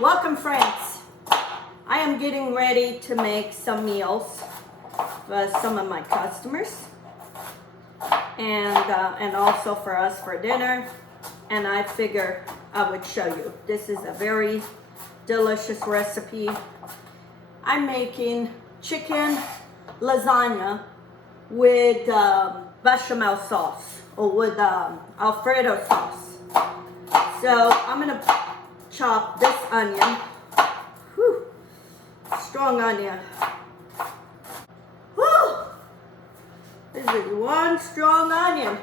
Welcome, friends. I am getting ready to make some meals for some of my customers and also for us for dinner. And I figure I would show you. This is a very delicious recipe. I'm making chicken lasagna with bechamel sauce or with Alfredo sauce. So I'm gonna chop this onion. Whew, strong onion. Whew. This is one strong onion.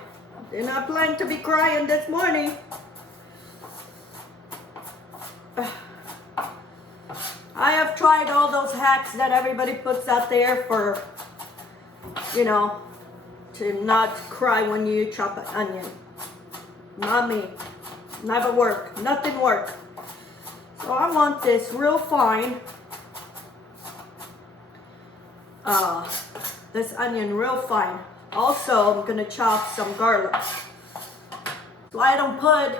Did not plan to be crying this morning. I have tried all those hacks that everybody puts out there for, to not cry when you chop an onion. Not me. Never work. Nothing work. So I want this real fine. This onion real fine. Also, I'm gonna chop some garlic. So I don't put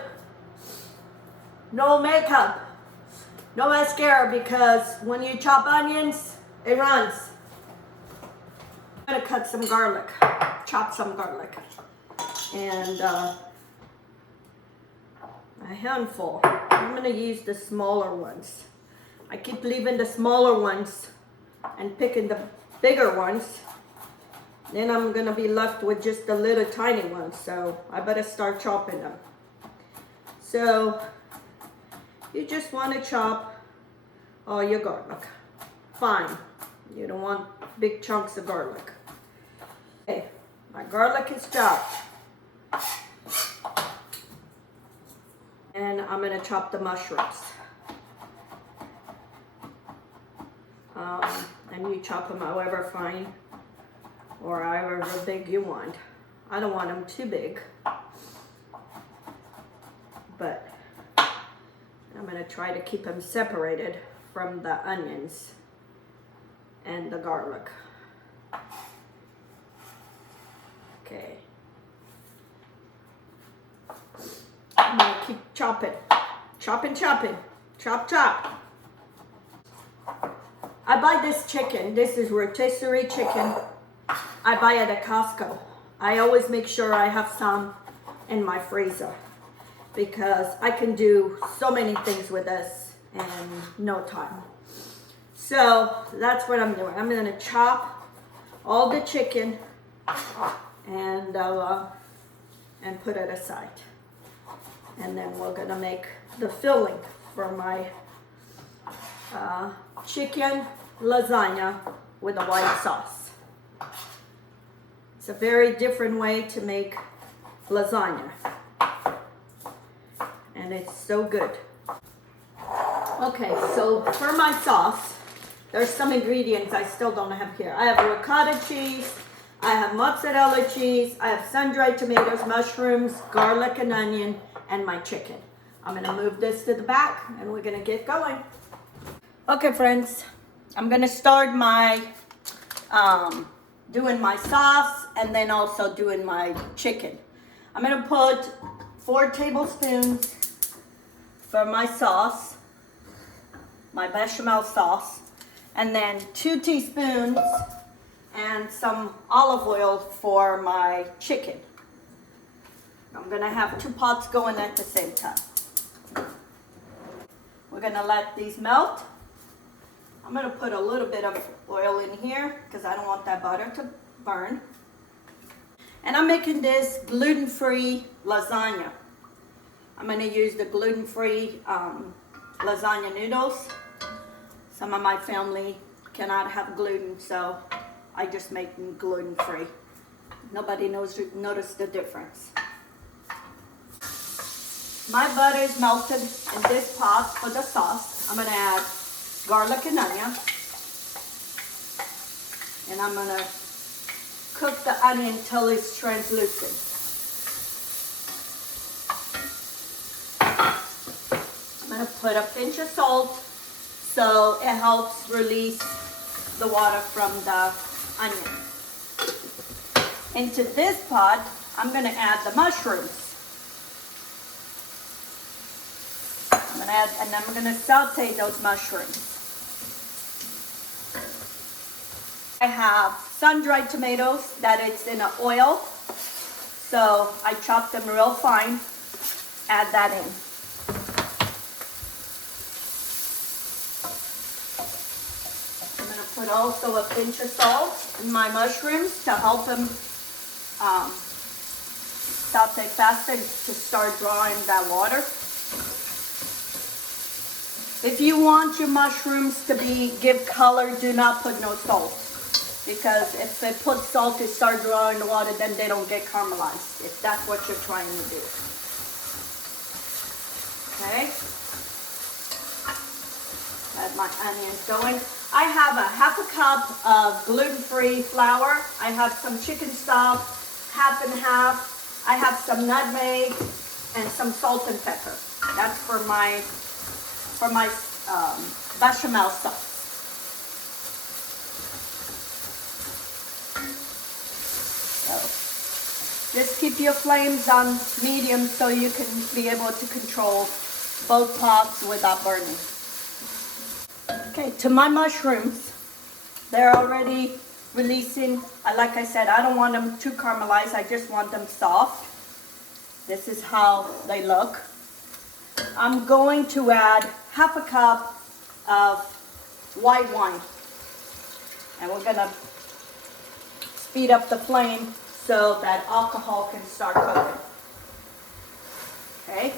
no makeup, no mascara, because when you chop onions, it runs. I'm gonna cut some garlic, chop some garlic, and a handful. I'm gonna use the smaller ones. I keep leaving the smaller ones and picking the bigger ones. Then I'm gonna be left with just the little tiny ones, so I better start chopping them. So you just want to chop all your garlic. Fine. You don't want big chunks of garlic. Okay, my garlic is chopped. And I'm gonna chop the mushrooms. And you chop them however fine or however big you want. I don't want them too big, but I'm gonna try to keep them separated from the onions and the garlic. Okay. I'm gonna keep chopping. Chopping. Chop. I buy this chicken. This is rotisserie chicken. I buy it at Costco. I always make sure I have some in my freezer because I can do so many things with this in no time. So that's what I'm doing. I'm gonna chop all the chicken and put it aside. And then we're gonna make the filling for my chicken lasagna with a white sauce. It's a very different way to make lasagna. And it's so good. Okay, so for my sauce, there's some ingredients I still don't have here. I have ricotta cheese, I have mozzarella cheese, I have sun-dried tomatoes, mushrooms, garlic and onion, and my chicken. I'm gonna move this to the back and we're gonna get going. Okay, friends, I'm gonna start my doing my sauce and then also doing my chicken. I'm gonna put 4 tablespoons for my sauce, my bechamel sauce, and then 2 teaspoons and some olive oil for my chicken. I'm gonna have 2 pots going at the same time. We're gonna let these melt. I'm gonna put a little bit of oil in here because I don't want that butter to burn. And I'm making this gluten-free lasagna. I'm gonna use the gluten-free lasagna noodles. Some of my family cannot have gluten, so I just make them gluten-free. Nobody noticed the difference. My butter is melted in this pot for the sauce. I'm gonna add garlic and onion. And I'm gonna cook the onion till it's translucent. I'm gonna put a pinch of salt so it helps release the water from the onion. Into this pot, I'm gonna add the mushrooms. I'm gonna add, and I'm gonna saute those mushrooms. I have sun-dried tomatoes that it's in an oil, so I chop them real fine. Add that in. I'm gonna put also a pinch of salt in my mushrooms to help them saute faster, to start drawing that water. If you want your mushrooms to give color, do not put no salt. Because if they put salt to start drawing the water, then they don't get caramelized, if that's what you're trying to do. Okay. Let my onions going. I have a half a cup of gluten-free flour. I have some chicken stock, half and half. I have some nutmeg and some salt and pepper. That's for my bechamel sauce. So just keep your flames on medium so you can be able to control both pots without burning. Okay, to my mushrooms, they're already releasing. Like I said, I don't want them too caramelized. I just want them soft. This is how they look. I'm going to add half a cup of white wine. And we're gonna speed up the flame so that alcohol can start cooking. Okay.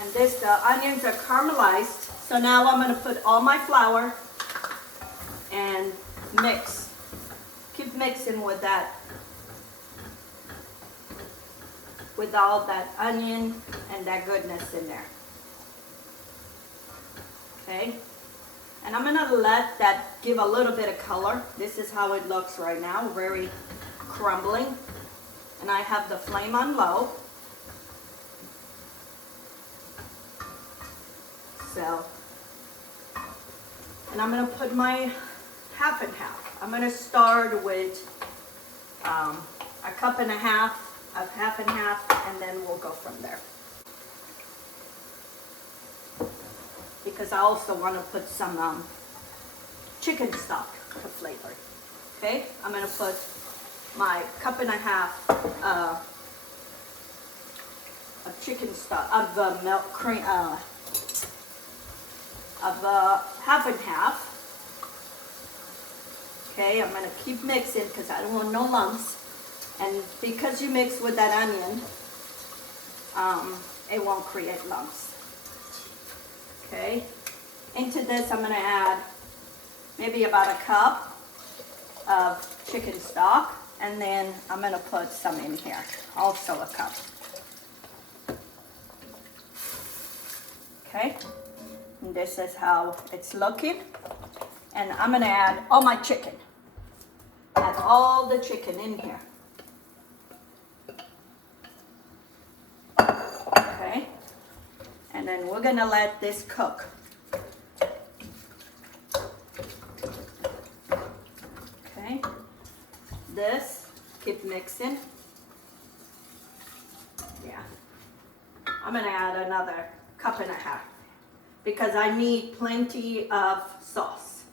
And the onions are caramelized. So now I'm gonna put all my flour and mix. Keep mixing with that. With all that onion and that goodness in there. Okay. And I'm gonna let that give a little bit of color. This is how it looks right now, very crumbling. And I have the flame on low. So, and I'm gonna put my half and half. I'm gonna start with a cup and a half of half and half, and then we'll go from there. Because I also want to put some chicken stock to flavor. Okay, I'm going to put my cup and a half of chicken stock, of milk cream, half and half. Okay, I'm going to keep mixing because I don't want no lumps. And because you mix with that onion, it won't create lumps. Okay, into this I'm going to add maybe about a cup of chicken stock, and then I'm going to put some in here, also a cup. Okay, and this is how it's looking. And I'm going to add all my chicken. Add all the chicken in here. Okay, and then we're gonna let this cook. Okay, this, keep mixing. Yeah, I'm gonna add another cup and a half because I need plenty of sauce.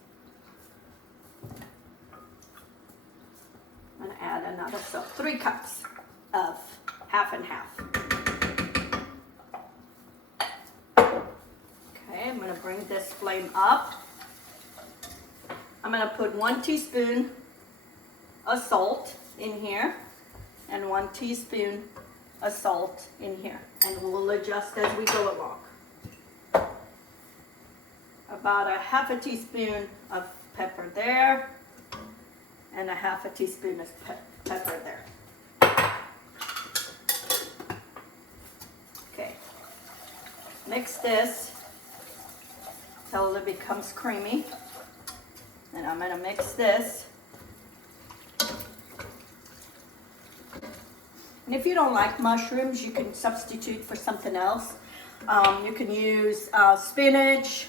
I'm gonna add another, so 3 cups of half and half. Okay, I'm going to bring this flame up. I'm going to put 1 teaspoon of salt in here and 1 teaspoon of salt in here, and we'll adjust as we go along. About a half a teaspoon of pepper there and a half a teaspoon of pepper there. Okay, mix this till it becomes creamy. And I'm going to mix this. And if you don't like mushrooms, you can substitute for something else. You can use spinach,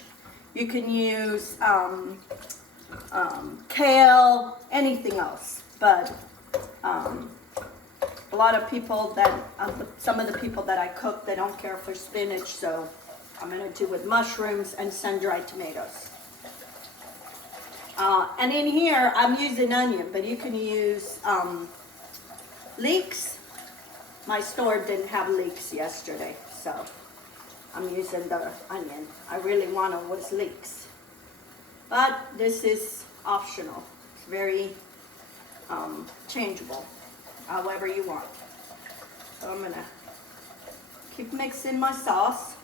you can use kale, anything else. But A lot of people that, some of the people that I cook, they don't care for spinach, so I'm gonna do with mushrooms and sun-dried tomatoes. And in here, I'm using onion, but you can use leeks. My store didn't have leeks yesterday, so I'm using the onion. I really wanted was leeks. But this is optional. It's very changeable, however you want. So I'm gonna keep mixing my sauce.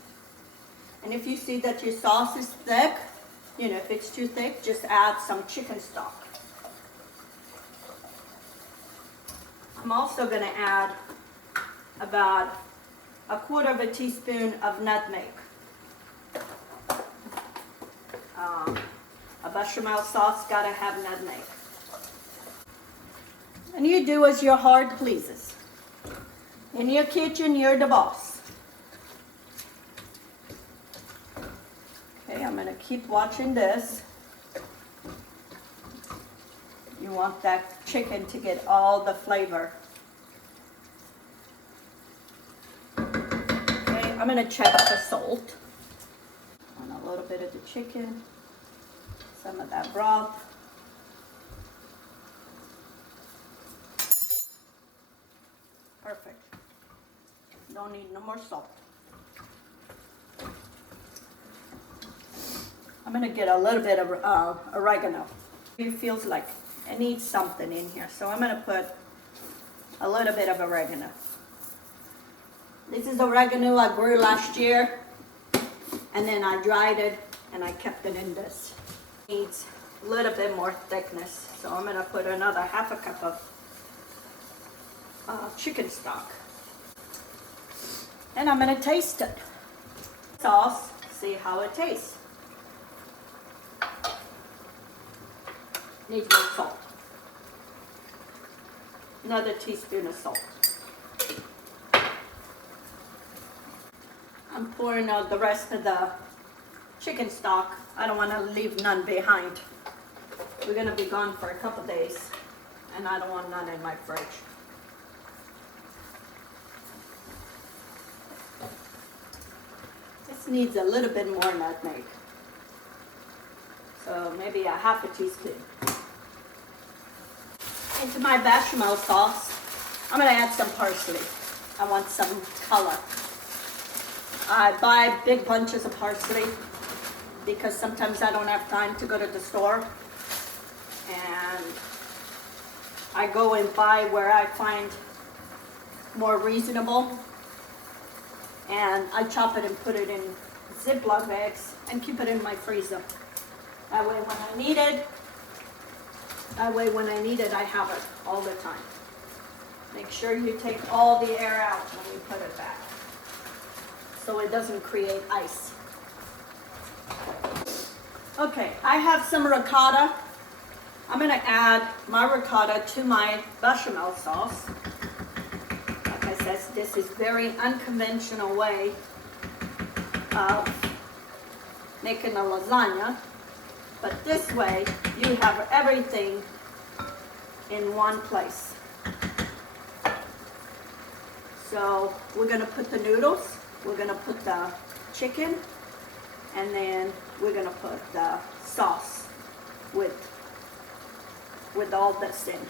And if you see that your sauce is thick, you know, if it's too thick, just add some chicken stock. I'm also gonna add about 1/4 teaspoon of nutmeg. A bechamel sauce gotta have nutmeg. And you do as your heart pleases. In your kitchen, you're the boss. Okay, I'm gonna keep watching this. You want that chicken to get all the flavor. Okay, I'm gonna check the salt on a little bit of the chicken, some of that broth. Perfect. Don't need no more salt. I'm gonna get a little bit of oregano. It feels like it needs something in here, so I'm gonna put a little bit of oregano. This is oregano I grew last year, and then I dried it and I kept it in this. Needs a little bit more thickness, so I'm gonna put another 1/2 cup of chicken stock. And I'm gonna taste it. Sauce, see how it tastes. Needs more salt. Another teaspoon of salt. I'm pouring out the rest of the chicken stock. I don't want to leave none behind. We're going to be gone for a couple days, and I don't want none in my fridge. This needs a little bit more nutmeg. So maybe a 1/2 teaspoon. Into my bechamel sauce, I'm going to add some parsley. I want some color. I buy big bunches of parsley because sometimes I don't have time to go to the store. And I go and buy where I find more reasonable. And I chop it and put it in Ziploc bags and keep it in my freezer. That way when I need it, I have it all the time. Make sure you take all the air out when you put it back, so it doesn't create ice. Okay, I have some ricotta. I'm gonna add my ricotta to my bechamel sauce. Like I said, this is very unconventional way of making a lasagna. But this way, you have everything in one place. So we're gonna put the noodles, we're gonna put the chicken, and then we're gonna put the sauce with all this in.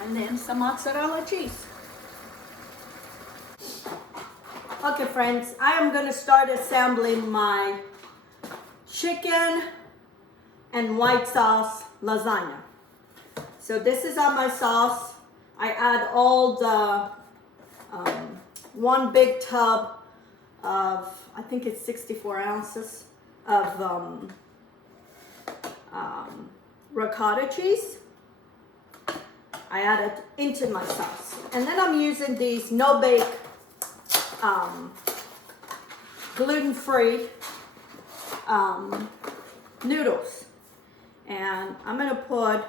And then some mozzarella cheese. Okay friends, I am gonna start assembling my chicken and white sauce lasagna. So this is on my sauce. I add all the 1 big tub of, I think it's 64 ounces of ricotta cheese. I add it into my sauce. And then I'm using these no-bake gluten-free noodles. And I'm gonna put,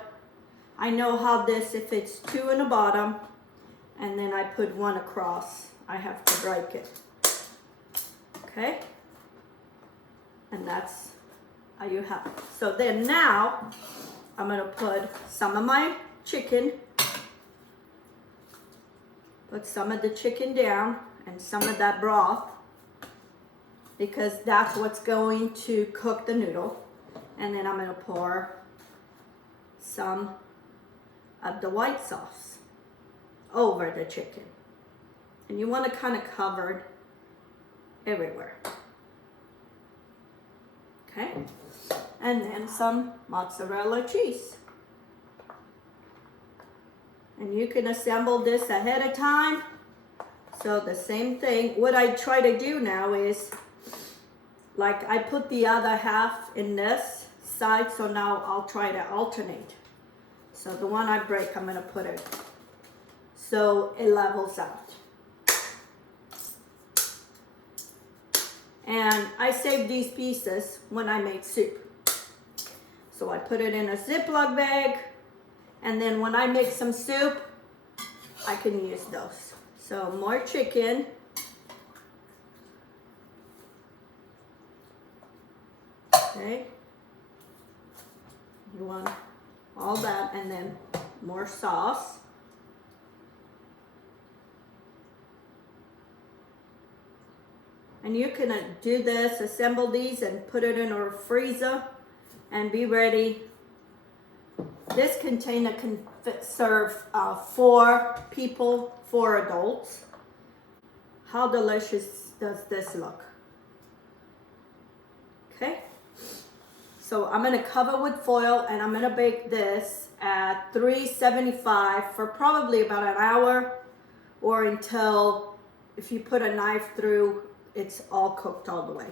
I know how this, if it's 2 in the bottom, and then I put 1 across, I have to break it. Okay? And that's how you have it. So then now, I'm gonna put some of my chicken Put some of the chicken down and some of that broth, because that's what's going to cook the noodle. And then I'm gonna pour some of the white sauce over the chicken. And you want to kind of cover it everywhere. Okay, and then some mozzarella cheese. And you can assemble this ahead of time. So the same thing, what I try to do now is, like, I put the other half in this side, so now I'll try to alternate. So the one I break, I'm gonna put it so it levels out. And I save these pieces when I make soup. So I put it in a Ziploc bag, and then when I make some soup, I can use those. So more chicken. Okay. You want all that, and then more sauce. And you can do this, assemble these and put it in a freezer and be ready. This container can serve 4 people, 4 adults. How delicious does this look? Okay, so I'm gonna cover with foil and I'm gonna bake this at 375 for probably about an hour, or until, if you put a knife through, it's all cooked all the way.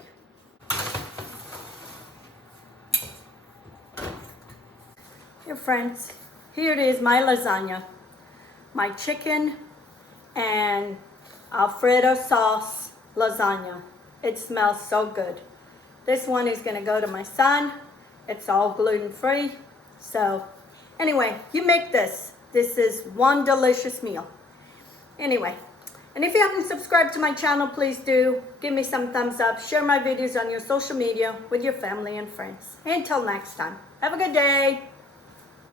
Here, friends, here it is, my lasagna. My chicken and Alfredo sauce lasagna. It smells so good. This one is gonna go to my son. It's all gluten-free. So anyway, you make this. This is one delicious meal. Anyway, and if you haven't subscribed to my channel, please do. Give me some thumbs up. Share my videos on your social media with your family and friends. Until next time, have a good day.